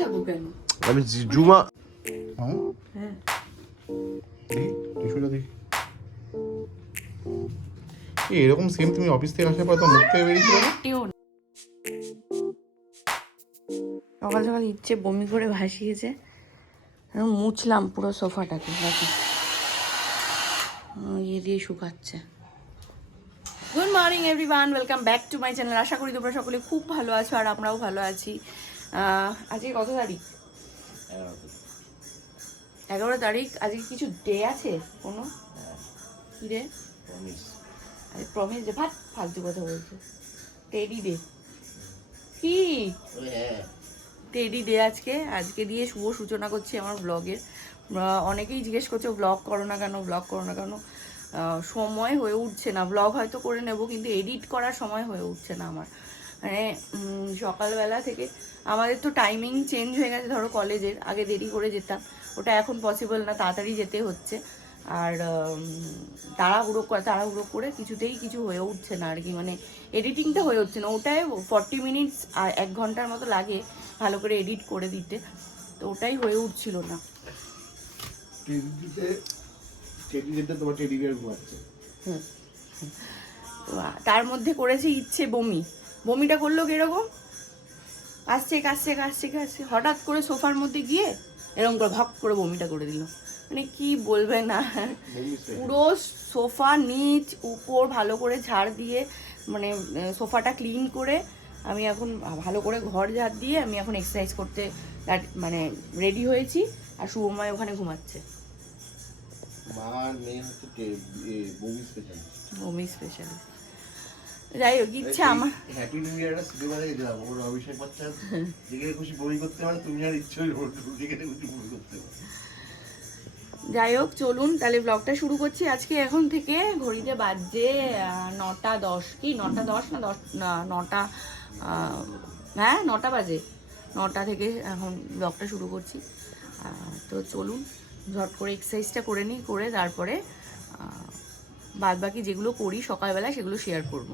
কেন? আমি জুমা হ্যাঁ? হ্যাঁ। এরকম সেম তুমি অফিস থেকে আসার পর তো মুখ থেকে বেরিয়েছিল না? সকাল সকাল ইচ্ছে বমি করে ভাসিয়েছে। আমি মুছলাম পুরো সোফাটাকে দেখো আহ, ইয়ে দিয়ে শুকাচ্ছে। Good morning everyone welcome back to my channel আশা করি তোমরা সকলে খুব ভালো আছো আর আমরাও ভালো আছি। আজকে কত তারিখ? এগারো তারিখ আজকে কিছু ডে আছে? কোনো? কি রে আরে প্রমিস ডে ভাত ফালতু কথা বলছে। টেডি ডে কি? টেডি ডে আজকে? আজকে দিয়ে শুভ সূচনা করছি আমার ব্লগের অনেকেই জিজ্ঞেস করছে ব্লগ করো না কেন? ব্লগ করো না কেন? সময় হয়ে উঠছে না। ব্লগ হয়তো করে নেব কিন্তু এডিট করার সময় হয়ে উঠছে না আমার। মানে সকালবেলা থেকে আমাদের তো টাইমিং চেঞ্জ হয়ে গেছে ধরো কলেজের আগে দেরি করে যেতাম। ওটা এখন পসিবল না তাড়াতাড়ি যেতে হচ্ছে। আর তাড়াহুড়ো করে তাড়াহুড়ো করে কিছুতেই কিছু হয়ে উঠছে না আর কি মানে এডিটিংটা হয়ে উঠছে না। ওটাই ফর্টি মিনিটস আর এক ঘণ্টার মতো লাগে ভালো করে এডিট করে দিতে। তো ওটাই হয়ে উঠছিল না। তোমার তার মধ্যে করেছে ইচ্ছে বমি। বমিটা করল কীরকম? আসছে কাশছে কাশছে কাশছে। হঠাৎ করে সোফার মধ্যে গিয়ে এরকম করে ভক করে বমিটা করে দিল। মানে কি বলবে না? পুরো সোফা নিচ উপর ভালো করে ঝাড় দিয়ে মানে সোফাটা ক্লিন করে আমি এখন ভালো করে ঘর ঝাড় দিয়ে আমি এখন এক্সারসাইজ করতে মানে রেডি হয়েছি। আর শুভময় ওখানে ঘুমাচ্ছে। বমি স্পেশালিস্ট যাই হোক ইচ্ছা আমার। হ্যাপি নিউ ইয়ারটা সিনেমা দেখে গেলাম ওর অভিষেক বচ্চন যেখানে খুশি বমি করতে পারে তুমি আর ইচ্ছে হইল যেখানে খুশি বমি করতে পারে। যাই হোক চলুন তাহলে ব্লগটা শুরু করছি। আজকে এখন থেকে ঘড়িতে বাজছে নটা দশ। কি নটা দশ না দশ নটা হ্যাঁ নটা বাজে। নটা থেকে এখন ব্লগটা শুরু করছি। তো চলুন ঝট করে এক্সারসাইজটা করে নিই করে তারপরে বাদ বাকি যেগুলো করি সকালবেলা সেগুলো শেয়ার করব।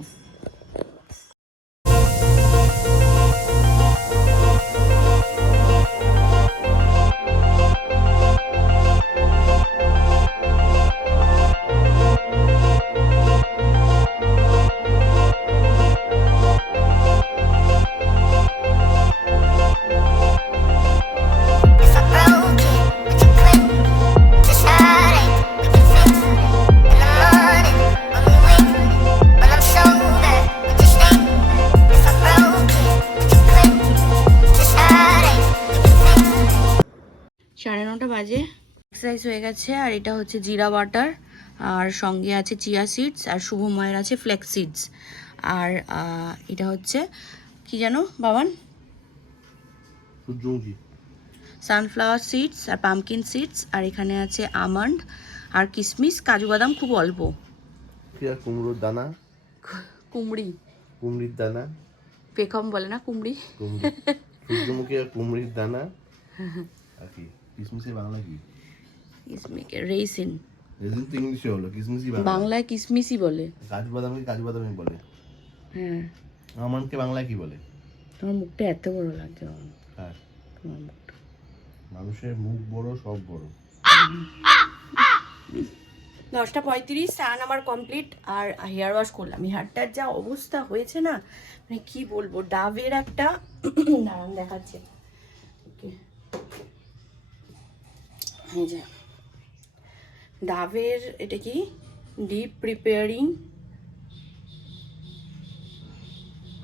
বাজে এক্সারসাইজ হয়ে গেছে আর এটা হচ্ছে জিরা বাটার আর সঙ্গে আছে চিয়া সিডস আর শুভময়ের আছে ফ্লেক্স সিডস আর এটা হচ্ছে কি জানো বাবান? সানফ্লাওয়ার সিডস আর পামকিন সিডস আর এখানে আছে আমন্ড আর কিশমিশ কাজু বাদাম খুব অল্প। কুমড়োর দানা? কুমড়ি। কুমড়ির দানা? পেখম বলে না কুমড়ি। কুমড়ি। সূর্যমুখী আর কুমড়ির দানা? আর কি? কিসমিসের বাংলা কি? কিসমিকে রেইসিন। রেজিন তো ইংলিশে হলো কিসমিসই বাংলা। বাংলায় কিশমিশই বলে। কাজু বাদামকে কাজু বাদামই বলে। হ্যাঁ। আমানকে বাংলায় কি বলে? তোমার মুখটা এত বড় লাগছে হ্যাঁ তোমার মুখটা। মানুষের মুখ বড় সব বড়। দশটা পঁয়ত্রিশ স্নান আমার কমপ্লিট আর হেয়ার ওয়াশ করলাম। হেয়ারটার যা অবস্থা হয়েছে না মানে কি বলব ডাবের একটা দাঁড়ান দেখাচ্ছে। যে। ডাবের, এটা কি? ডিপ প্রিপেয়ারিং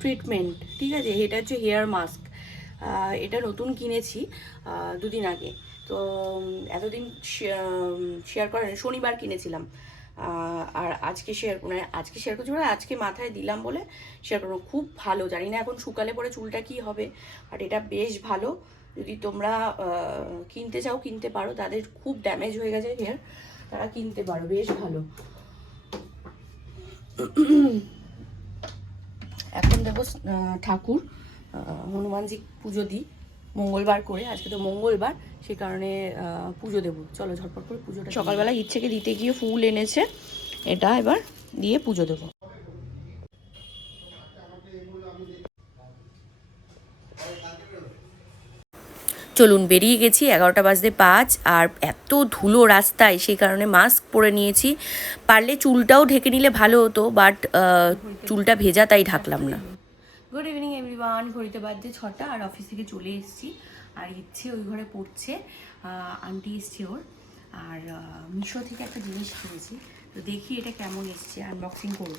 ট্রিটমেন্ট ঠিক আছে? এটা হচ্ছে হেয়ার মাস্ক এটা নতুন কিনেছি দুদিন আগে। তো এতদিন শেয়ার করা হয়নি। শনিবার কিনেছিলাম। আর আজকে শেয়ার মানে আজকে শেয়ার করছি বলে আজকে মাথায় দিলাম বলে শেয়ার করব। খুব ভালো, জানি না এখন শুকালে পরে চুলটা কি হবে বাট এটা বেশ ভালো। যদি তোমরা কিনতে চাও কিনতে পারো। তাদের খুব ড্যামেজ হয়ে গেছে হেয়ার তারা কিনতে পারো বেশ ভালো। এখন আহ, ঠাকুর হনুমানজি পুজো দিই। মঙ্গলবার করে আজকে তো মঙ্গলবার সে কারণে পুজো দেবো। চলো ঝটপট করে পুজোটা সকালবেলা ইচ্ছেকে দিতে গিয়ে ফুল এনেছে। এটা এবার দিয়ে পুজো দেবো। চলুন, বেরিয়ে গেছি এগারোটা বাজতে পাঁচ আর এত ধুলো রাস্তায়, সেই কারণে মাস্ক পরে নিয়েছি। পারলে চুলটাও ঢেকে নিলে ভালো হতো বাট চুলটা ভেজা তাই ঢাকলাম না। গুড ইভিনিং এভরিওয়ান ঘড়িতে বাজছে ছটা আর অফিস থেকে চলে এসেছি। আর ইচ্ছে ওই ঘরে পড়ছে। আন্টি এসছে ওর। আর মিশো থেকে একটা জিনিস কিনেছি। তো দেখি এটা কেমন এসছে। আনবক্সিং করব।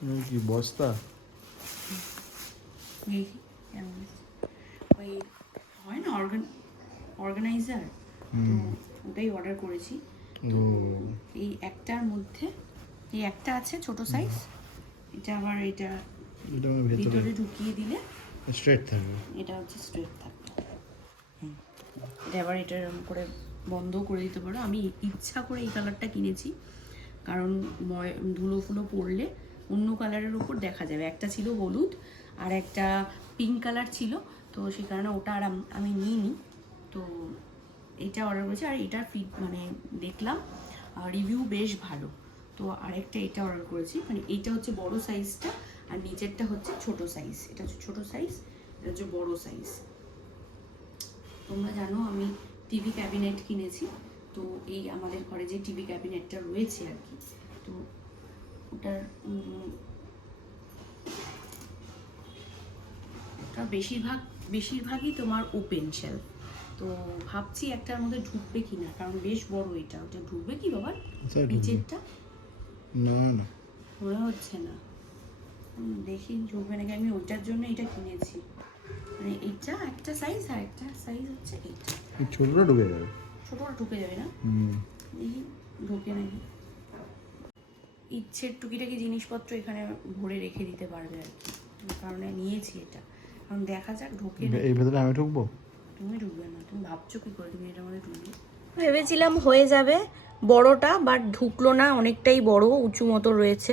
কি বস্তা ওই হয় না অর্গান অর্গানাইজার ওটাই অর্ডার করেছি। তো এই একটার মধ্যে এই একটা আছে ছোট সাইজ এটা আবার এটা এটা ভিতরে। ঢুকিয়ে দিলে স্ট্রেট থাকবে। এটা হচ্ছে স্ট্রেট থাকবে। এটা আবার এটা এরকম করে বন্ধ করে দিতে পারো। আমি ইচ্ছা করে এই কালারটা কিনেছি। কারণ ময় ধুলো ফুলো পড়লে অন্য কালারের উপর দেখা যাবে। একটা ছিল হলুদ আর একটা পিঙ্ক কালার ছিল, তো সেই কারণে ওটা আর আম- আমি নিইনি। তো এটা অর্ডার করেছি আর এটার ফিড মানে দেখলাম রিভিউ বেশ ভালো। তো আরেকটা এটা অর্ডার করেছি মানে এটা হচ্ছে বড় সাইজটা আর নিচেরটা হচ্ছে ছোট সাইজ এটা হচ্ছে ছোটো সাইজ এটা হচ্ছে বড় সাইজ তোমরা জানো আমি টিভি ক্যাবিনেট কিনেছি, তো এই আমাদের ঘরে যে টিভি ক্যাবিনেটটা রয়েছে আর কি, তো ওটার ওটা বেশিরভাগ বেশিরভাগই তোমার ওপেন শেলফ তো ভাবছি একটার মধ্যে ঢুকবে কি না কারণ বেশ বড় এটা। ওটা ঢুকবে কি বাবা? নিচেরটা? না না মনে হচ্ছে না। দেখি ঢুকবে নাকি। আমি ওইটার জন্য এটা কিনেছি। মানে এটা একটা সাইজ আর একটা সাইজ হচ্ছে এই ছোটটা ঢুকে যাবে। ছোটোটা ঢুকে যাবে না? হুম। দেখি ঢুকে নাকি। ইচ্ছের টুকিটাকি জিনিসপত্র এখানে ভরে রেখে দিতে পারবে আর কি। কারণে নিয়েছি এটা। কারণ দেখা যাক ঢোকে এই ভেতরে আমি ঢুকবো? তুমি ঢুকবে না তুমি ভাবছ কি করে তুমি এটার মধ্যে ঢুকবে? ভেবেছিলাম হয়ে যাবে বড়টা বাট ঢুকলো না অনেকটাই বড় উঁচু মতো রয়েছে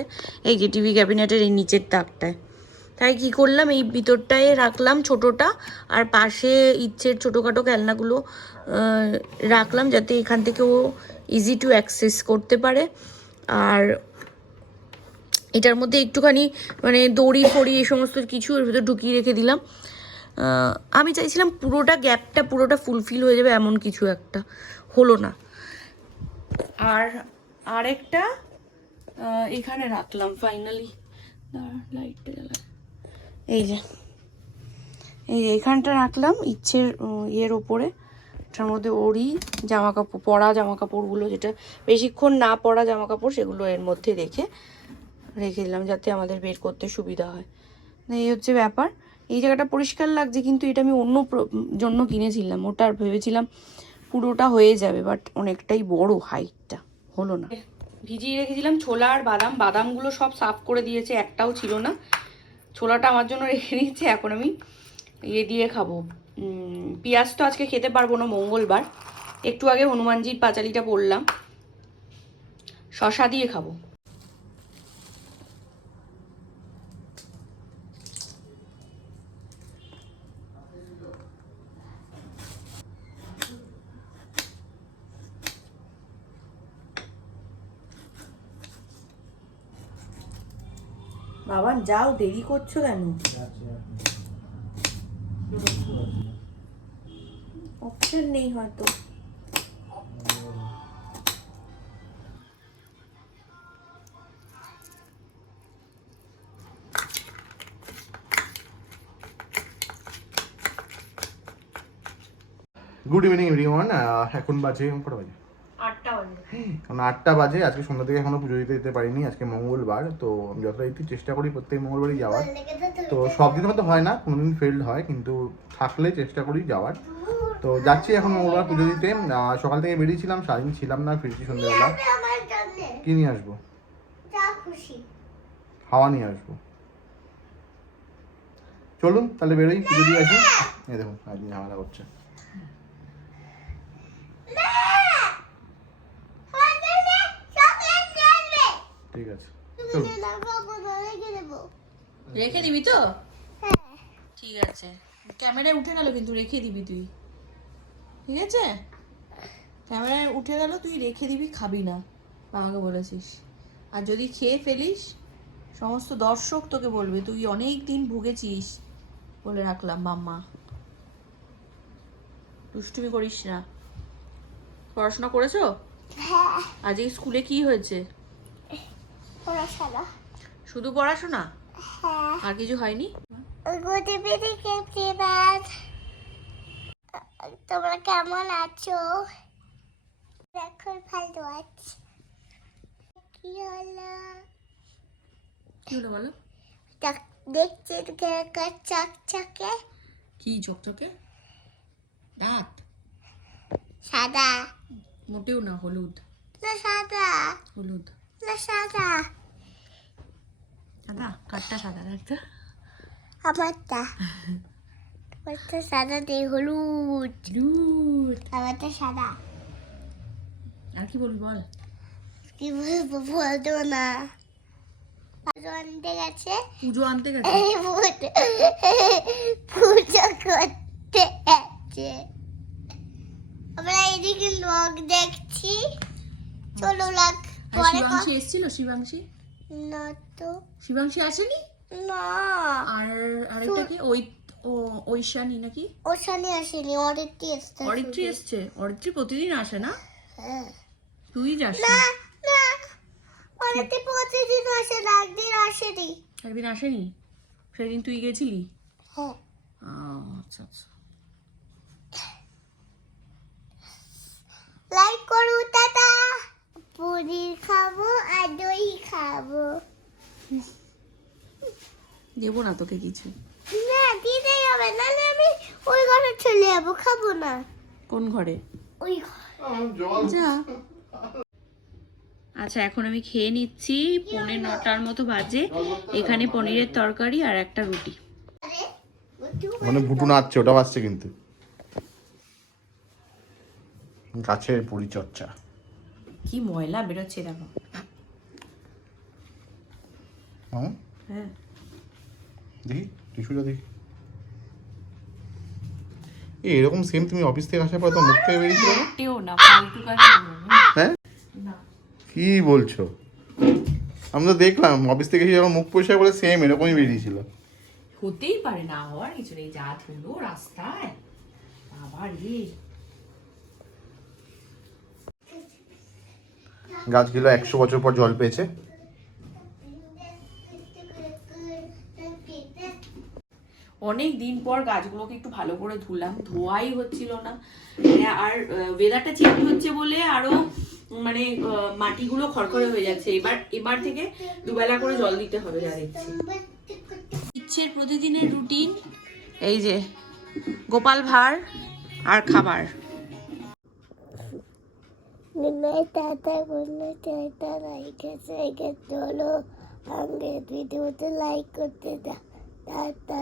এই যে টিভি ক্যাবিনেটের এই নিচের তাকটায় তাই কি করলাম এই ভিতরটায় রাখলাম ছোটোটা আর পাশে ইচ্ছের ছোটোখাটো খেলনাগুলো রাখলাম যাতে এখান থেকে ও ইজি টু অ্যাক্সেস করতে পারে। আর এটার মধ্যে একটুখানি মানে দড়ি ফড়ি এই সমস্ত কিছু এর ভিতরে ঢুকিয়ে রেখে দিলাম। আমি চাইছিলাম পুরোটা গ্যাপটা পুরোটা ফুলফিল হয়ে যাবে এমন কিছু একটা। হলো না। আর আরেকটা এখানে রাখলাম ফাইনালি লাইটটা জ্বালা। এই যে, এই এখানটা রাখলাম ইচ্ছের ইয়ের ওপরে। এটার মধ্যে ওরই জামা কাপড় পরা জামা কাপড়গুলো যেটা বেশিক্ষণ না পরা জামা কাপড় সেগুলো এর মধ্যে রেখে রেখে দিলাম যাতে আমাদের বের করতে সুবিধা হয়। এই হচ্ছে ব্যাপার। এই জায়গাটা পরিষ্কার লাগছে কিন্তু এটা আমি অন্য জন্য কিনেছিলাম। ওটা ভেবেছিলাম পুরোটা হয়ে যাবে বাট অনেকটাই বড় হাইটটা হলো না। ভিজিয়ে রেখেছিলাম ছোলা আর বাদাম। বাদামগুলো সব সাফ করে দিয়েছে, একটাও ছিল না। ছোলাটা আমার জন্য রেখে দিয়েছে, এখন আমি ইয়ে দিয়ে খাব। পেঁয়াজ তো আজকে খেতে পারব না মঙ্গলবার। একটু আগে হনুমানজির পাঁচালিটা পড়লাম। শশা দিয়ে খাব। বাবা, যাও, দেরি করছ কেন? অপশন নেই হয়তো। গুড ইভিনিং এভরিওয়ান এখন বাজে কটা বাজে? কারণ আটটা বাজে, আজকে সন্ধ্যা থেকে এখনও পুজো দিতে যেতে পারিনি, আজকে মঙ্গলবার, তো আমি যথারীতি চেষ্টা করি প্রত্যেক মঙ্গলবারই যাওয়ার। তো সব দিন হয়তো হয় না, কোনোদিন ফেল্ড হয়, কিন্তু থাকলে চেষ্টা করি যাওয়ার। তো যাচ্ছি এখন মঙ্গলবার পুজো দিতে। সকাল থেকে বেরিয়েছিলাম, সারাদিন ছিলাম না, ফিরছি সন্ধ্যেবেলা। কি নিয়ে আসব? হাওয়া নিয়ে আসব। চলুন, তাহলে বেরোই, পুজো দিয়ে আসি। এই দেখুন, আজকে ঝামেলা করছে আমার জন্য চকলেট নিয়ে আসবে ঠিক আছে। রেখে দিবি তো? ঠিক আছে। ক্যামেরায় উঠে গেল কিন্তু রেখে দিবি তুই। ঠিক আছে? ক্যামেরায় উঠে গেল তুই রেখে দিবি খাবি না আমাকে বলেছিস। আর যদি খেয়ে ফেলিস সমস্ত দর্শক তোকে বলবে তুই অনেক দিন ভুগেছিস বলে রাখলাম মাম্মা। দুষ্টুমি করিস না। পড়াশোনা করেছ? হ্যাঁ। আজকে স্কুলে কি হয়েছে? পড়াশোনা। শুধু পড়াশোনা? হ্যাঁ। আর কিছু হয়নি? গুড ইভিনিং এভরিওয়ান তোমরা কেমন আছো? এখন ভালো আছি। কি হলো? কি হলো বলো? দেখ- দেখছেন কেরকম চকচকে। কি চকচকে? দাঁত? সাদা। মোটেও না হলুদ। সাদা। হলুদ। না সাদা। সাদা কাঠটা সাদা আমারটা। আমারটা সাদা নেই হলুদ। হলুদ। আমারটা সাদা। আর কি বলবি বল? কি বলব বলতো না। পুজো আনতে গেছে। পুজো আনতে গেছে? এই পুজো পুজো করতে গেছে। আমরা এদিকে লোক দেখছি। চলো লাগ শিবাংশী এসেছিল শিবাংশী? না তো। শিবাংশী আসেনি? না। আর আরেকটা কি? ওই ও ঐশানি নাকি? ওখানে আসেনি অনেকটি এসছে অরিত্রী এসছে। অরিত্রী প্রতিদিন আসে না? হ্যাঁ। তুই যাস না না? অনেকটি প্রতিদিন আসে না একদিন আসেনি। একদিন আসেনি? সেদিন তুই গেছিলি? হ্যাঁ। আচ্ছা আচ্ছা। লাইক করু টাটা পনির খাব আর দই খাব দেবো না তোকে কিছু। না দিতেই হবে নাহলে আমি ওই ঘরে চলে যাব খাব না। কোন ঘরে? ওই যা। আচ্ছা এখন আমি খেয়ে নিচ্ছি পৌনে নটার মতো বাজে। এখানে পনিরের তরকারি আর একটা রুটি। মানে ভুটু নাচছে ওটা বাজছে কিন্তু। গাছের পরিচর্যা। কি ময়লা বেরোচ্ছে দেখো। হ্যাঁ হ্যাঁ। দেখি টিস্যুটা দেখি। এই এরকম সেম তুমি অফিস থেকে আসার পর তো মুখ থেকে বেরিয়েছিল না? হ্যাঁ? কি বলছো? আমি তো দেখলাম অফিস থেকে এসে যখন মুখ পরিষ্কার করে সেম এরকমই বেরিয়েছিল। হতেই পারে না হওয়ার কিছু নেই যা ধুলো রাস্তায়। আবার রে গাছগুলো একশো বছর পর জল পেয়েছে। অনেক দিন পর গাছগুলোকে একটু ভালো করে ধুলাম ধোয়াই হচ্ছিল না। মানে আর ওয়েদারটা চেঞ্জ হচ্ছে বলে আরও মানে মাটিগুলো খড়খড়ে হয়ে যাচ্ছে। এবার এবার থেকে দুবেলা করে জল দিতে হবে যা দেখছি ইচ্ছের প্রতিদিনের রুটিন এই যে গোপাল ভাঁড় আর খাবার। লাইক করতে দাও। টাটা